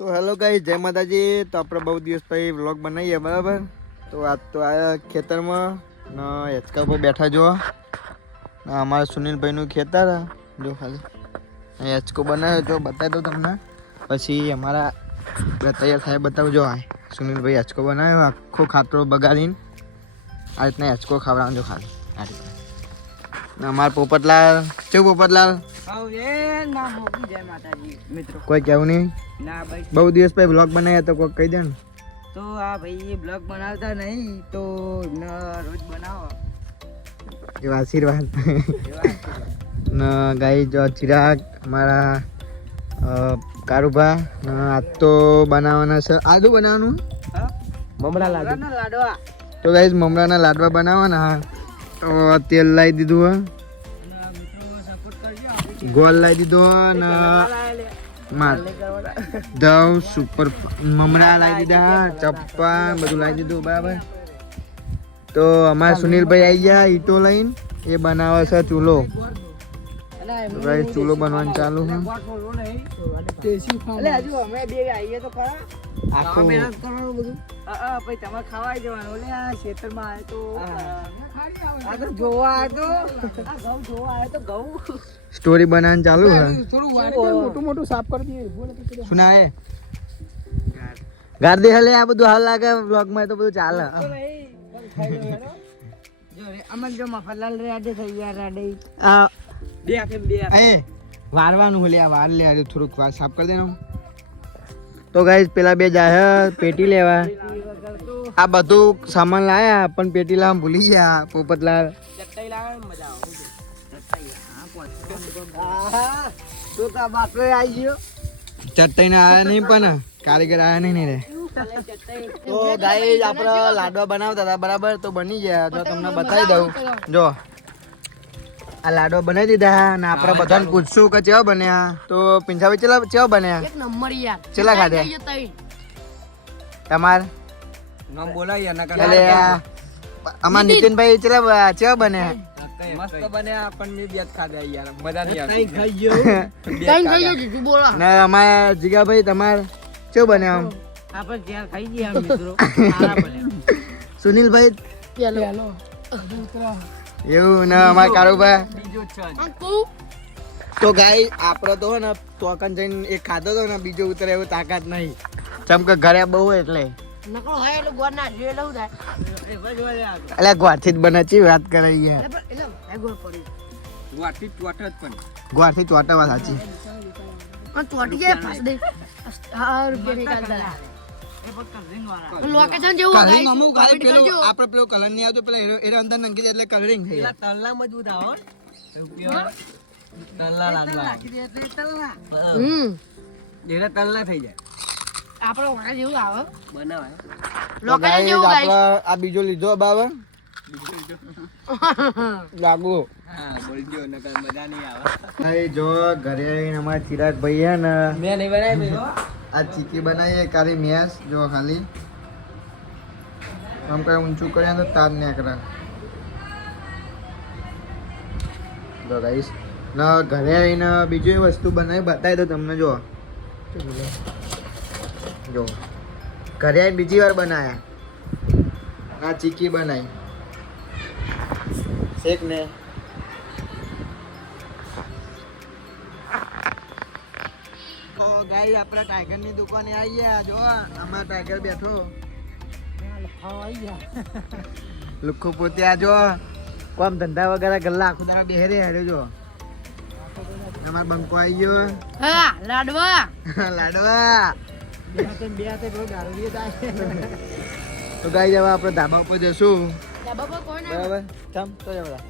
તો hello guys, જય માતાજી. તો આપણે બહુ દિવસ પછી વ્લોગ બનાવીએ, બરાબર. તો આજ તો આ ખેતરમાં ને હેચકા પર બેઠા જો અમારા સુનિલભાઈનું ખેતર જો ખાલી હેચકો બનાવ્યો તો બતાવી દઉં તમને. પછી અમારા તૈયાર થાય બતાવજો. આ સુનિલભાઈ હેચકો બનાવ્યો આખો ખાતરો બગાડીને આ રીતના હેચકો ખાવડાવજો ખાલી આ રીતના. અમારા પોપટલાલ કેવું પોપટલાલ કોઈ કેવું નહીં ના ભાઈ, બહુ દિવસ પછી બ્લોગ બનાવ્યા તો કોઈ કહી દે ને. તો આ ભાઈ બ્લોગ બનાવતા નહીં તો રોજ બનાવો એવા આશીર્વાદ. ને ગાઈ જો ચિરાગ અમારા કારુભા આજ તો બનાવવાના છે. આદુ બનાવવાનું મમરા લાડવા. તો ગાઈસ મમરાના લાડવા બનાવવાના. તો તેલ લાવી દીધું ગોળ લાવી દીધો ને દવ સુપર મમરા લાવી દીધા, ચપ્પા બધું લાવી દીધું, બરાબર. તો અમારા સુનિલભાઈ આવી ગયા ઈટો લઈને, એ બનાવે છે ચૂલો. ચૂલો બનવાનું ચાલુ છે. સ્ટોરી બનાવવાનું ચાલુ છે. મોટું સાફ કરી દઈએ. શું ના હે ગાર્દી હલે આ બધું હાલ લાગે વ્લોગ માં તો બધું ચાલે. અમન જો મફતલાલ રેડે થઈ ગયા રેડે. આ બે એ વારવાનું હલે આ વાર લે આ થોડુંક વાર સાફ કરી દેનો. તો ગાઈસ પેલા બે જાય પેટી લેવા. આ બધું સામાન લાયા પણ પેટી લાવવા ભૂલી ગયા પોપટલાલ. ચટાઈ લાવે મજા આવે. તો તા બાપરે આવી ગયો. ચટ્ટાઈને આયા નહીં પણ કારીગર આયા નહીં રે. તો ગાઈસ આપણે લાડવા બનાવતા હતા, બરાબર. તો બની ગયા તો તમને બતાવી દઉં. જો આ લાડવા બનાવી દીધા અને આપણે બધાને પૂછશું કે કેવા બન્યા. તો પિંજાભાઈ કેવા બન્યા? એક નંબર યાર. ચેલા ખાધે તમાર નામ બોલાય ના એટલે અમાર નીતિનભાઈ કેવા બન્યા? મસ્ત બન્યા. આપણને બે ખાધા યાર, મજા નહીં આવી. ખાઈ ગયો જીજુ બોલા. ને અમાર જીગાભાઈ તમાર કેવું બન્યા? આમ આપણે જ્યાં ખાઈ ગયા મિત્રો સારા બન્યા. સુનિલભાઈ પેલો એવું ને અમાર કારુભાઈ બીજો છે. તો ગાઈ આપણો તો ને તોકન જઈને એક ખાધો તો ને બીજો ઉતરે એવું તાકાત નહીં, ચમ કે ઘરે બહુ એટલે નકળો હોય એટલે ગોળ ના જે લઉં થાય એટલે ગોળથી જ બને છે વાત કરાઈ ગયા. એટલે ગોળ પડી ગોળથી ચોટ જ પણ ગોળથી ચોટાવા સાચી પણ ચોટી જાય પાસ દે. આ રૂપિયા નીકાળતા એ ફક્ત કલરિંગ વાળા લોકેશન જેવું કલરિંગ અમુક ગાય પેલો આપણે પેલો કલર નહીં આવતો પેલા એના અંદર નંખી દે એટલે કલરિંગ થઈ જાય. તલના મજબૂત આવો તલના લાડવા નાખી દે એટલે તલના એના તલના થઈ જાય. આપણો વાળા જેવું આવે બનાવાય લોકેશન જેવું ગાઈસ. આ બીજો લીધો બાબા લાગુ. હા બોલજો નકર મજા નહીં આવે. ભાઈ જો ઘરે આવીને અમારા ચિરાગ ભાઈ હે ને મેં નહીં બનાવી આ ચીકી બનાવીએ કારી મેસ જો ખાલી આમ કઈ ઊંચું કર્યા તો તાર નીકળે. જો ગાઈસ ના ઘરે આવીને બીજી વસ્તુ બનાવી બતાવી દો તમને. જો જો ઘરે આવીને બીજી વાર બનાવ્યા આ ચીકી બનાવી શેક ને. તો ગાઈ આપણા ટાઈગર ની દુકાને આવી ગયા. જો અમારા ટાઈગર બેઠો લુખો પોતે આ જો કોમ ધંધા વગેરે ગલ્લા આખું દાડા બેહરે હેડ્યો. જો અમાર બંકો આવી ગયો. હા લાડવા લાડવા તો ગાઈ જવા આપણે ધાબા ઉપર જશું, બરાબર. ચમ તો જવા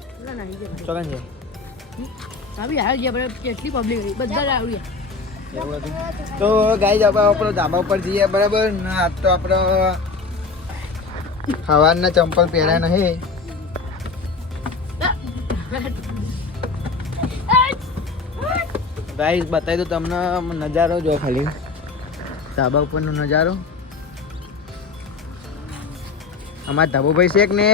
ચોકન છે કેટલી પબ્લિક બધા આવી એવું હતું. તો ગાઈ આપણે ધાબા ઉપર જઈએ, બરાબર. ને આજ તો આપણે સવારના ચંપલ પહેર્યા નહીં. ગાઈસ બતાવી દો તમને નજારો. જો ખાલી ધાબા ઉપરનો નજારો. અમારા ધાબુભાઈ શેખ ને